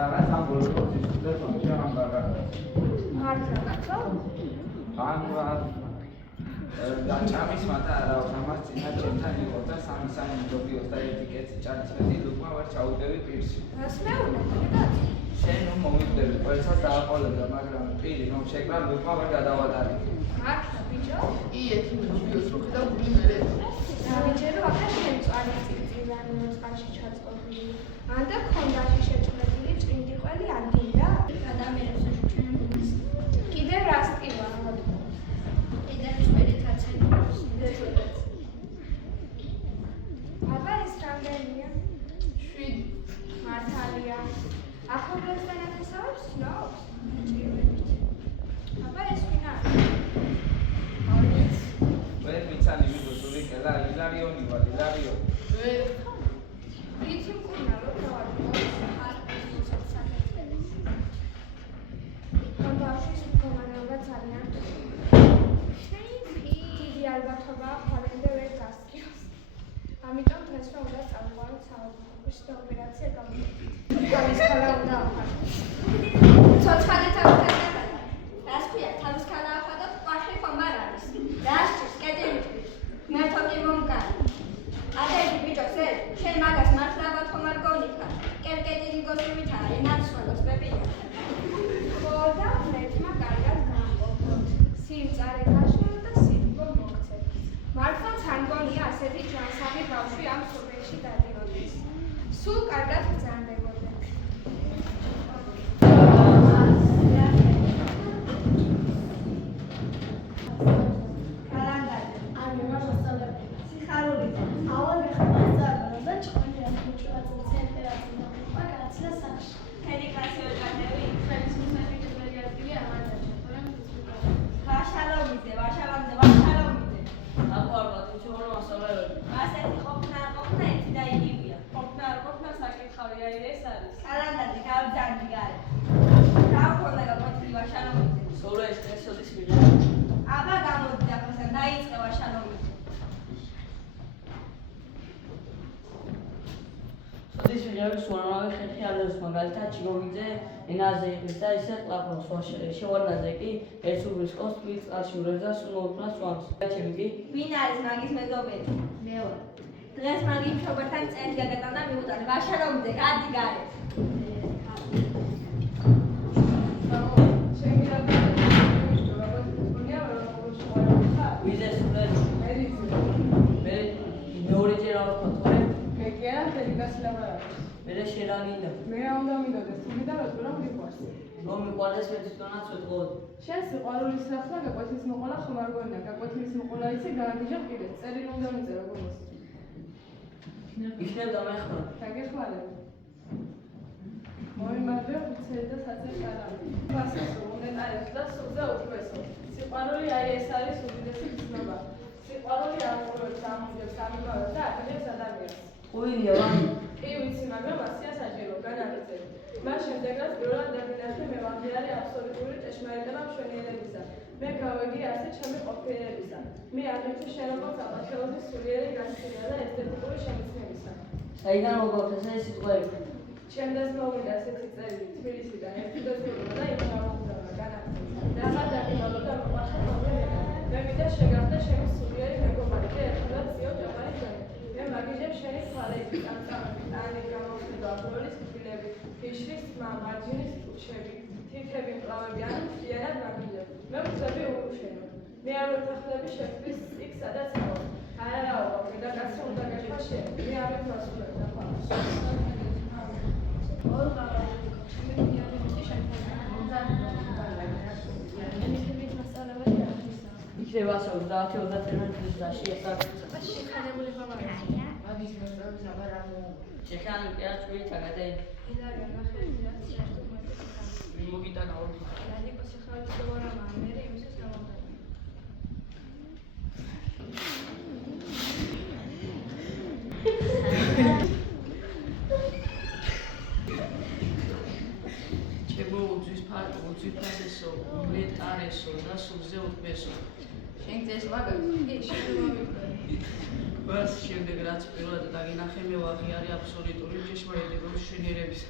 რაღაც ამ ბოლოს ისწრებს ამ გაგა. და ჭამის მათა არა ამას წინა ჩემთან იყო და სამი მდობიოს და ერთი კეცი ჭამის მეტი ლუკმა ვარ ჩაუდები პირში. რას მეუბნები? შენ რომ მომიყვდები ყველას დააყოლებ მაგრამ პირი რომ შეკრა ლუკმა ვარ გადავატარი. მართლა ბიჭო? ერთი მდობიოს რო ხედავ გულიმერე. დავიჯერო ახლა შენ წვალი წიგზიდან მოწყალში ჩაწყობილი. ანდა ქონდაში შეჭმებული ჭინდი ყველი ადგილი რა? ადამიანებს შეჩვენებს. კიდე რასტივა? კიდე წვერით აცენებს. აბა ეს რამდენია? 7 მართალია. ახლობლებს დანათესავებს ცნობს? აბა ეს ვინ არის? ვერ მიცანი მიდოსული კელა ილარიონი ვარ ილარიო. ვიცი მკვნა რომ დავარქვა. კონდაშის მდგომარეობა ძალიან დიდი ალბათობაა ხვალინდე ვერ გასწრებს. ამიტომ დღეს რომ უნდა წავიყვანოთ საავადმყოფოში და ოპერაცია გამოვიდეთ. თავის ხალა უნდა ახარჯოთ. ცოცხალი თავისთავად. რას ქვია თავის ხალა ახადოთ ყვაში ხომ არ არის. რასჭირს კედელი. მე თოქი მომკარი. ადები ბიჭოს შენ მაგას მართლაბად ხომ არ გონიხარ. კერკეტილი გოსუვითაა ენაცვალოს ბებია. და მეთმა კარგად გამყოფოთ. სიმწარე გაშლილ და სიტყვა მოგცეთ. მართლაც არ გონია ასეთი ჯანსაღი ბავშვი ამ სოფელში დადიოდეს. სულ კარგად ბრძანდებოდა. მაგალითად ჩიგოვიძე ენაზე იყვის და ისე ყლაპავს შევარდნაძე კი ერთუბრის ყოს თბილ წყალში ურევს და სუნოუთმას სვამს. ჩემი კი ვინ არის მაგის მეზობელი? მე ვარ. დღეს მაგი მშობელთან წელი გაგატანა მიუტანე ვაშალომზე გადი გარე. ვიზეს მე მეორეჯერ არ ვქვა თორე მე კი არა დელიკაცილაბა მე შერაგინდა მე რა უნდა მინდოდეს თუმცა და რომ მიყვარს რომ მიყვარდეს მე თვითონაც ვეთყოდი შენ სიყვარულის ნახლა გაკვეთის მოყოლა ხომ არ გონია გაკვეთის მოყოლა იცი გააგიჟებ კიდე წერილი უნდა მიწერო გონოს იქნებ დამეხმარ დაგეხმარებ მომიმარჯვე უცელი და საწერ კარამი ფასესო უნეტარებს და სულზე უპრესო სიყვარული აი ეს არის უდიდესი გრძნობა სიყვარული აღყურებს ამოძებს ამიბავებს და აკეთებს ადამიანს ყვილია ვანი კი ვიცი მაგრამ ასია საჭირო განაგრძებ მას შემდეგაც პირველად დაგინახე მე ვაღიარე აბსოლუტური ჭეშმარიტება მშვენიერებისა მე გავეგი ასე ჩემი ყოფილებისა მე აგრეთვე შენ როგორც აბათელობის სულიერი განცდიდა და ესთეტიკური შემეცნებისა საიდან მოგავთ ეს სიტყვები ჩემდეს მოვიდა ასეთი წელი თბილისიდან ერთი დოსმოდა და იმ გამოგზავნა განაგრძებ რაღაც დაგიმალო და მოყარხა პრობლემა მე ვიდა შეგახდა ჩემი სულიერი მეგობარი და ერთადაც ძიო ჭაბარი ძენი მე მაგიჟებ შენი თვალები წამწამები ტანი გამოვხდება ბროლის ფილები ფიშრის მარჯინის ტუჩები თითები მკლავები ან მთლიანად მაგიჟებ მე ვწები უუშენო მე არ ვეთახლები შეხვრის იქ სადაც იყო არაო და კაცი უნდა გაშვა შენ მე არ ვეთვალსულებ და ხვალ იქნება 30-31 წლის დაში ესა შეხანებული ხომაა მაგის მოსწრების აბარამო შეხანებული კი არ წვილი ჩაგადე ილარიო ნახევარი რაც საერთოდ მოიწესა მოგიტანა ორი რადიკო შეხანებული ხომაა მე იმისას გამოვიდა ჩემო უძვის ფასესო უმეტარესო და სულზე უპესო შენ წეს მაგას კი შემოვიყვე მას შემდეგ რაც პირველად დაგინახე მე ვაღიარე აბსოლუტური ჭეშმარიტება მშვენიერებისა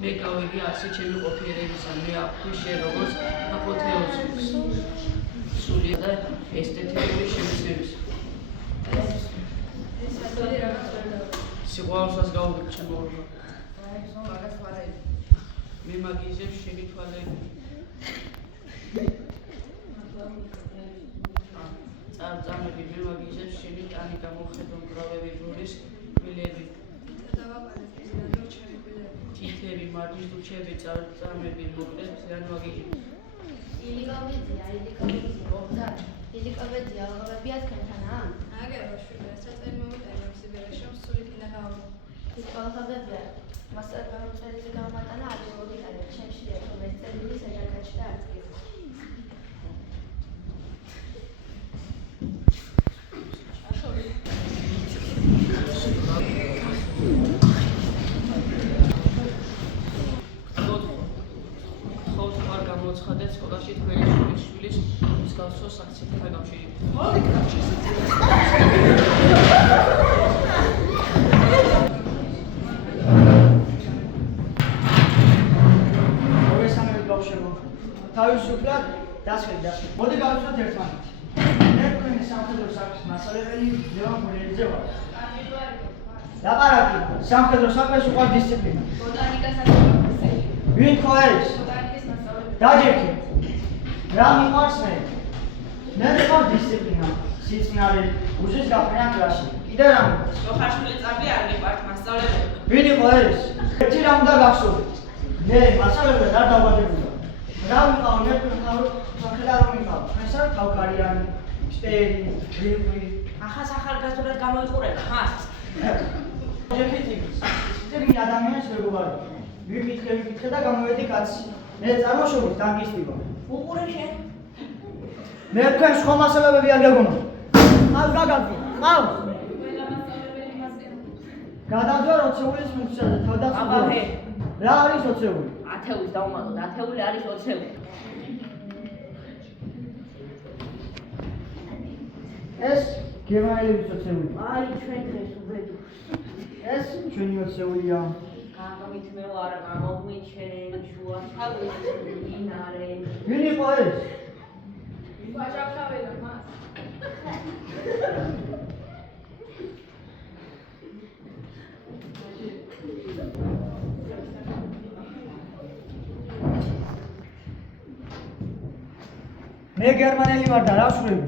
მე გავიგე ასე ჩემი ყოფიერებისა, მე აქვე შენ როგორც აპოთეოზის სული და ესთეტიკური შემცირების. სიყვარულსაც გავუგებ ჩემო ორმა. მე მაგიზებს შენი თვალები. წამები მე მაგიზებს შენი ტანი გამოხედო მგრავები ბურის კბილები. თითები, მარჯნის დუჩები, წამები, მოკლედ ზიან მაგიჟებს. ილიკობედია, აღებებია თქვენთანაა? აგერ ბავშვები, საწყენ მომიტანე მსიბერეში, სული კიდე გავაგო. ილიკობებია, მასწავლებლად გამოწერილი გამატანა ადრეული ტანი, ჩემში ერთო მეწერილი საგაკაჩი და არც კი. მოცხადეთ სკოლაში თქვენი შვილის მსგავსო საქციელთან გამშვიდობ. მოგესალმებით ბავშვებო. თავისუფლად დასხედეთ. მოდი გავიცნობთ ერთმანეთს. მე თქვენი სამხედრო საქმის მასწავლებელი ლევან გურიელიძე ვარ. ლაპარაკი სამხედრო საქმეს უყვარს დისციპლინა. ბოტანიკას აკადემიაში. ვინ ხო არის? დაჯექი. რა მიყვარს მე? მე მიყვარს დისციპლინა, სიწყნარე, უზის გაფრენა კლასში. კიდე რა მიყვარს? ხარშმული წაბლი არ მიყვართ მასწავლებელი. ვინ იყო ეს? ერთი რა უნდა გახსოვდეთ. მე მასწავლებლად არ დავადებულა. რა ვიყავ მე თქვენ რომ ვიყავ. ესა თავკარიანი, სტერი, გრიპი. ახას ახალგაზრდად გამოიყურება ხას? ჯექიტის. ძეგლი ადამიანის მეგობარი. ვიკითხე და გამოვედი კაცი. მე წარმოშობით ტანკისტი ვარ. უყურე შენ? მე თქვენ სხვა მასწავლებები არ გეგონა. ყავს გაგაბი, ყავს. გადავდო როცეულის ფუნქციაზე თავდაცვა. რა არის როცეული? ათეულის დავუმატოთ, ათეული არის 20. ეს გერმანელების როცეული. აი ჩვენ დღეს უბედო. ეს ჩვენი როცეულია. გამომითმე ვარ, გამომიჩენ, შუა თავის მინარე. ვინ იყო ეს? ვაჟავშაველა მას. მე გერმანელი ვარ და რა ვშვები?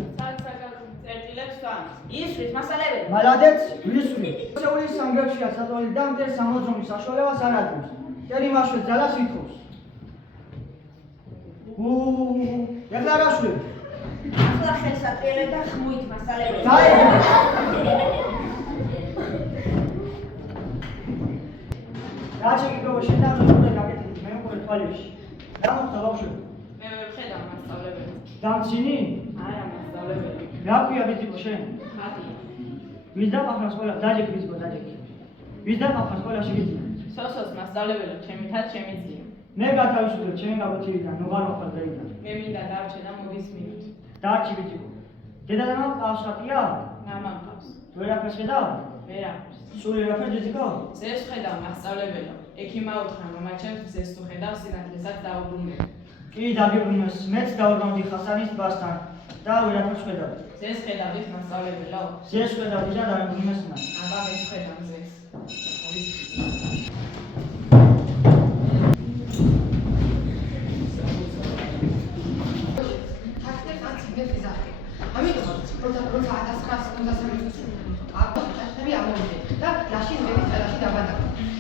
წერტილებს ვამს. ისვით მასალებელი. მალადეც ვისვრი. როცეულის სამგებშია საწვალი და მტერ სამოძრომის საშუალებას არ აძლევს. შენი მაშვე ძალას ითხოვს. ეხლა რა ვშვები? ახლა ხელსაყრელი და ხმუით მასალებელი. რაჩეკი გოგო შენ და მე გაკეთეთ მე მყოლე თვალებში. რა მოხდა ბავშვები? მე ვერ ხედავ მასწავლებელი. დამცინი? არა მასწავლებელი. რა ქვია ბიჭო შენ? ხათი. ვის დაყახა სკოლა? დაჯექი ბიჭო დაჯექი. ვის დაყახა სკოლაში გიწია? სოსოს მასწავლებელი, ჩემი თა ჩემი ძია. მე გათავისუფლებ ჩემი გაბოთილიდან, ნუ ვარ მოხდა დაიდან. მე მინდა დავჩე და მოგისმინოთ. დაარჩი ბიჭო. დედა და მამა ყავს ხატია? მამა მყავს. ვერაფერს ხედავ? ვერაფერს. სულ ვერაფერს ძიკო? ზეს ხედავ მასწავლებელო. ექიმა უთხრა მამა ჩემს ზეს თუ ხედავ სინათლესაც დაუბრუნებ. კი დაგიბრუნოს, მეც დავბრუნდი ხასანის ტბასთან და ვერაფერს ხედავ. ზეს ხედავით მასწავლებელო. ზეს ხედავდი და დავიბრუნეს მან. აბა მე ხედავ ზეს. ამიტომ როცა 1993 წელს აკეთები ამოვიდე და ლაში მეც ლაში დაბადა.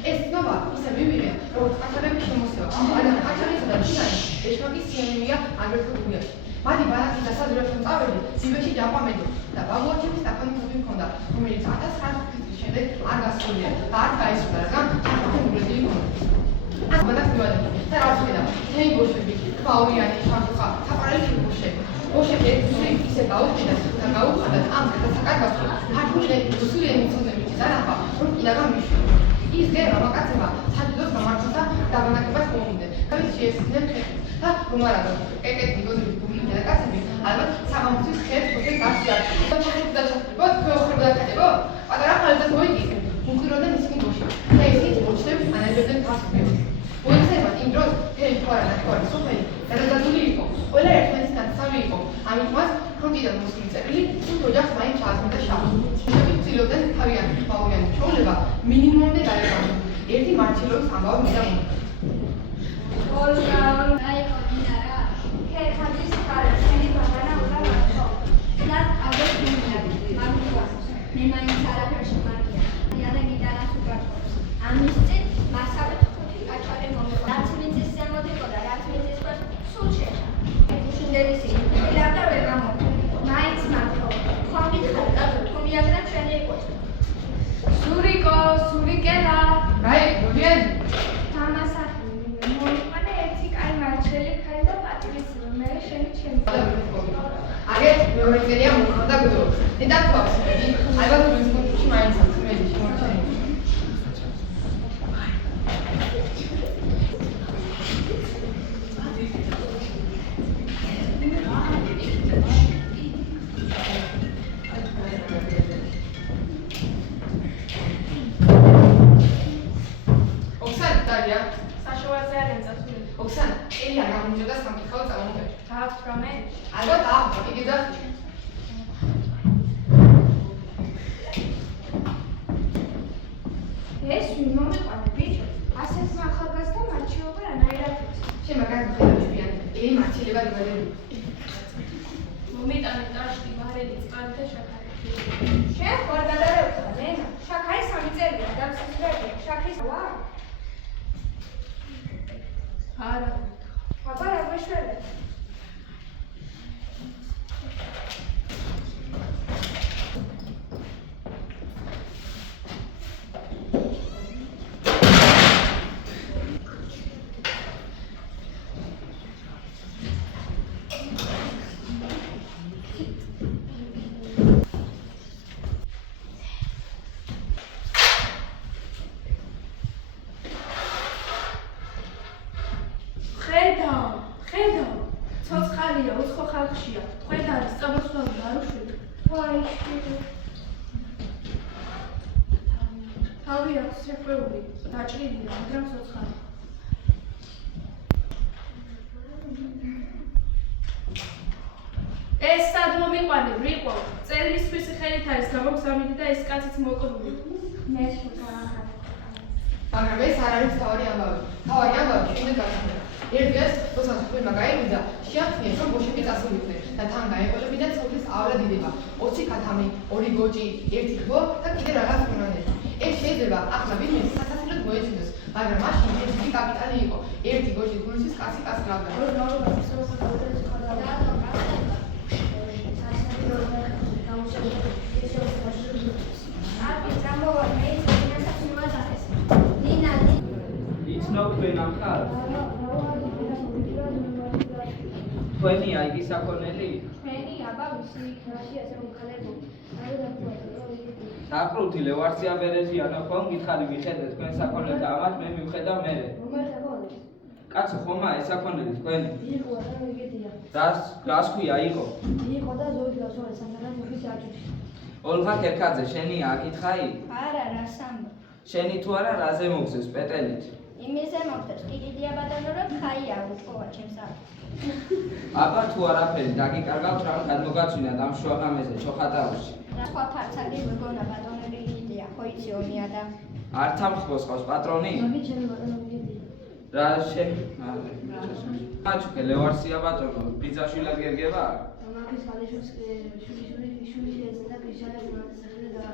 ეს ცნობა ისე მივიღე, რომ ყაჩაღები შემოსევა. მაგრამ ყაჩაღისა და ჩინარი ეშმაკის სიამოვნია აგრეთვე გუიაში. მათი ბანაკის დასაძვრებთან წავედი, ცივეში ჯაყვამედო და ბაბუაჩემი სტაფანი ფოტო მქონდა, რომელიც 1900 წლის შემდეგ არ გასულია და არ გაისურვა, რადგან ჩამოყენებული იქონდა. ამ ბანაკს მივადი და რა ვხედავ? თეი ბოშები, ქვაურიანი, შამპუხა, საყვარელი ბოშები. ბოშები ისე გაუჩნდა და გაუხდა ამ საკადასტრო ქართული რუსული მიწოდებით დანახა, რომ კიდევ გამიშვი. ის გერა მაკაცება საჯიდოს გამართვა და დაბანაკებას მოუნდა. თავის შეესწრნენ და უმარადო ეკეთ ნიკოდები გულიდან და კაცები ალბათ საღამოთვის ხერს ხოთეს გასიარჩა. და ჩახრდა და ქვეყოხრება და კეთებო? პატარა ხალხად მოიგიკე. მუქიროდა ისინი ბოში. და დროს მთელი მთვარე ნახევარი სოფელი გადადადული იყო. ყველა ერთმანეთის ნაცავი იყო. ამით მას ფრონტიდან მოსული წერილი თუნ ოჯახს მაინც ჩაასმენდა შავი. შენები ცდილობდნენ თავიანთი თვალოვანი ჩვეულება მინიმუმამდე დაეყარნენ. ერთი მარჩილოვის ამბავი მინდა მომხდარა. დაიყო დინარა ხერხაძის ხარა შენი ბაბანა უნდა მართო ნად აგერ მინდა მართვა მე მაინც არაფერში მარია იადა გიტარას უკარწყობს ამის წინ მასავე ხუთი კაჭარი მომეყო რაც მიწის ზემოთ იყო და რაც მიწის ქვეშ სულ შეჭა შინდელისი ილავდა ვერ გამოვიდა მაინც მართო ხომ გითხარ კაცო თუ მიაგრა ჩვენი იყოს სურიკო სურიკელა რაი მოდიან აგერ მეორე წერია მოხდა გძო. დედა თავს მიდი. ალბათ ის კონტუში მაინც აქვს მედი შემორჩენილი. ოქსან დარია საშუალოზე არ ემწასული. ოქსან ელია გამიჯდა სამკითხავო წამომღერ. გააქვს რამე? ალბათ აქვს იგი ძახი. ეს ვინ მომიყვანე ბიჭო? ასეთ ახალგაზრდა მარჩილობა რანაირად ის? შენ მაგარი ხედავებიან. ელი მარჩილება დაგადები. მომიტანე ტაშკი, ბარელი, წყალი და შაქარი. შენ ხარ გადარევდა ნენა შაქარი 3 წერია დამსწრებია შაქრის ვა არა აბა რა გვეშველე ხედავ, ცოცხალია, უცხო ხალხშია, ტყვედ არის, წამოსვლადი არ უშვით. თავი აქვს შეხვეული, დაჭრილია, მაგრამ ცოცხალი. ეს სად მომიყვანე, ბრიყვო, წერილის ხმისი ხელით არის გამოგზავნილი და ეს კაციც მოკრული. მაგრამ ეს არ არის თავარი ამბავი. თავარი ამბავი შინდა გასაგებია. ერთ დღეს როცა თქვენმა გაიგზა, შეახსნიეს რომ ბოშები წასულიყვნენ და თან გაეყოლებინა ცოცხლის ავლა დიდება. 20 ქათამი, 2 გოჭი, 1 ქბო და კიდევ რაღაც უნანეთი. ეს შეიძლება ახლა ბიზნესი სასაცილოდ მოეწინოს, მაგრამ მაშინ ეს დიდი კაპიტალი იყო. 1 გოჭი გულისის კაცი გრავდა. იცნობ თქვენ ამ ხალხს? თქვენია იგი საქონელი? ჩვენი აბა ვისი იქნაში ასე რომ ხალხო. დაკრუთი ლევარცია ბერეზიანო ხომ გითხარი მიხედე თქვენ საქონელს ამათ მე მივხედავ მერე. კაცო ხომა ეს საქონელი თქვენი? იყო და მიგედია. რას ქვია იყო? იყო და ზოგი გასვლა სანდანაც მოფის აჭირში. ოლღა ქერქაძე შენია აკითხაი? არა რა სამბო შენი თუ არა რაზე მოგზეს პეტელით? იმისე მოხდეს კიდია ბატონო რომ ხაია უწყოა ჩემს აქ აბა თუ არაფერი დაგიკარგავთ რამ გადმოგაწვინათ ამ შუაღამეზე ჩოხატაურში. სხვა ფარცაგი მეგონა ბატონები კიდია ხო იცი ომია და არ თამხბოს ყავს პატრონი? ზოგი ჩემი ბატონო მიგედია. რა შენ? აჩქე ლევარცია ბატონო, ბიძაშვილად გერგება? მამაკის ხალიშოს შვილი ეცედა კრიშანა ზმანისახელე და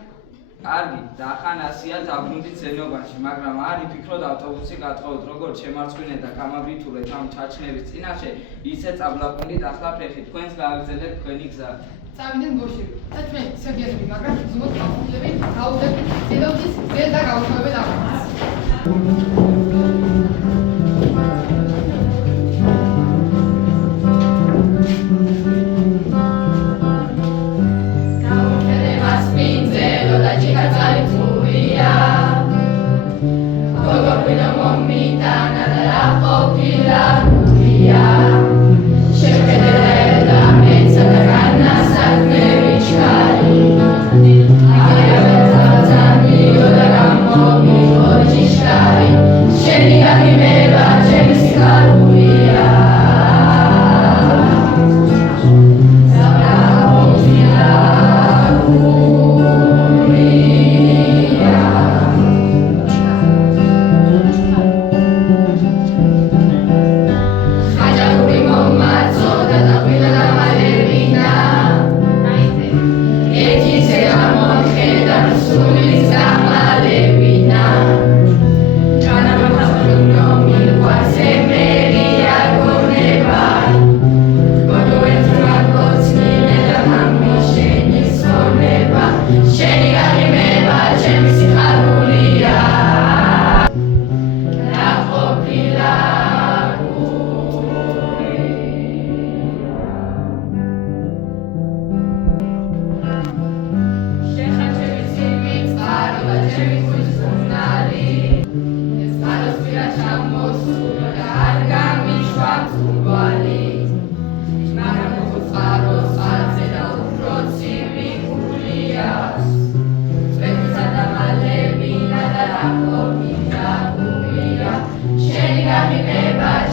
კარგი, დახანასია დაბრუნდით ზენობაში, მაგრამ არ იფიქროთ ავტობუსი გათხოვოთ, როგორც შემარცხვინეთ და გამაბითურეთ ამ ჩაჩნევის წინაშე, ისე წაბლაკუნდით ახლა ფეხით, თქვენს გააგრძელეთ თქვენი გზა. წავიდნენ ბოშები და ჩვენ სერგიანები, მაგრამ ზოგადად გავხდები, გავუძებთ ზედავდის ზედ და გავუშვებეთ აღარ. Shari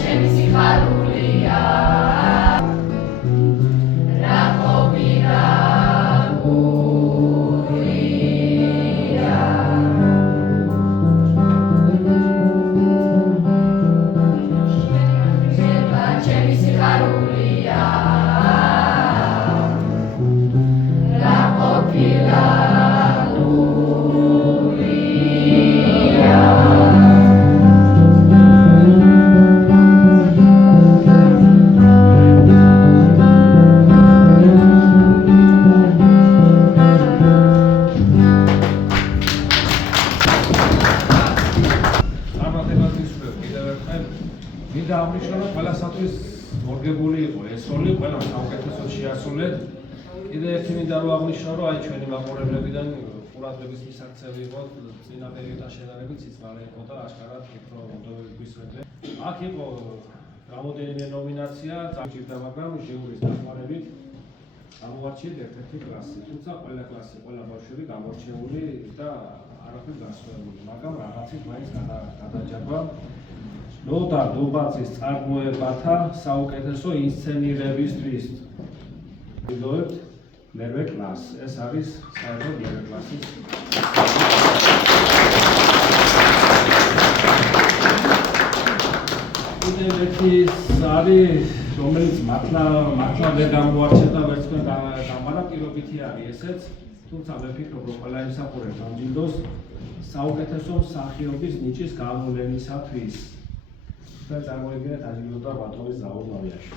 ჩემი სიხარულია რა ყოფილა მინდა აღნიშნო, რომ ყველასათვის მორგებული იყო ეს როლი, ყველა საუკეთესო შეასრულეთ. კიდევ ერთი მინდა რომ აღნიშნო, რომ აი ჩვენი მაყურებლებიდან ყურადღების მისაქცევი იყო წინა პერიოდთან შედარებით სიძმარე იყო და აშკარად უფრო მოდოვები გვისმენდნენ. აქ იყო რამოდენიმე ნომინაცია, წამჭირდა, მაგრამ ჟიურის დახმარებით გამოვარჩიეთ ერთ-ერთი კლასი. თუმცა ყველა კლასი, ყველა ბავშვები გამორჩეული და არაფერ გასვეული, მაგრამ რაღაცით მაინც გადაჯაბა. ნოტა დუბაცის წარმოებათა საუკეთესო ინსცენირებისთვის. ვიდოებთ მერვე კლასს. ეს არის საერთოდ მერვე კლასის. კიდევ ერთი არის, რომელიც მართლა ვერ გამოარჩევდა ვერცკენ დამარა პირობითი არის ესეც. თუმცა მე ვფიქრობ, რომ ყველა იმსახურებს ამ ჯილდოს საუკეთესო მსახიობის ნიჭის გამოვლენისათვის. და წარმოიდგინეთ აჯილდოდა ბატონის ზაურ მავიაში.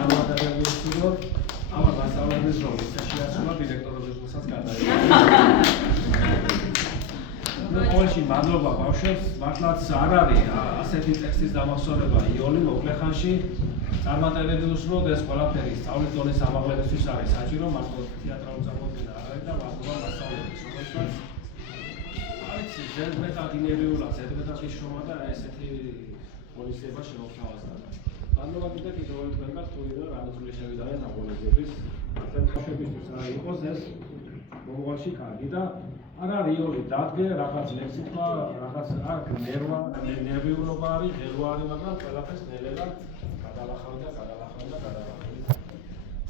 ამათაგების სულოდ ამას მასწავლებლის როლი შეასრულა დირექტორობის გულსაც გადაიღო. მე ყოველში მადლობა ბავშვებს, მართლაც არ არის ასეთი ტექსტის დამახსოვრება იოლი მოკლე ხანში. წარმატებები უსურვოთ ეს ყველაფერი სწავლის დონის ამაღლებისთვის არის საჭირო, მარტო თეატრალურ წარმოდგენა არ არის და მადლობა მასწავლებლის რომელსაც ზედმეტ ადინებიულად, ზედმეტ აღიშომა და ესეთი ღონისძიება შემოგთავაზდა. მადლობა კიდევ თქვენ გახსოვდა რამე წელი შევიდარეთ აღონიზების ბავშვებისთვის რა იყოს ეს მომავალში კარგი და არ არის იოლი დადგე რაღაც ლექსითმა, რაღაც აქ ნერვიულობა არის, ღერო არის, მაგრამ ყველაფერს ნელელად გადალახავდა.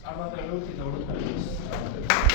წარმატებები თითოეულ ხელს.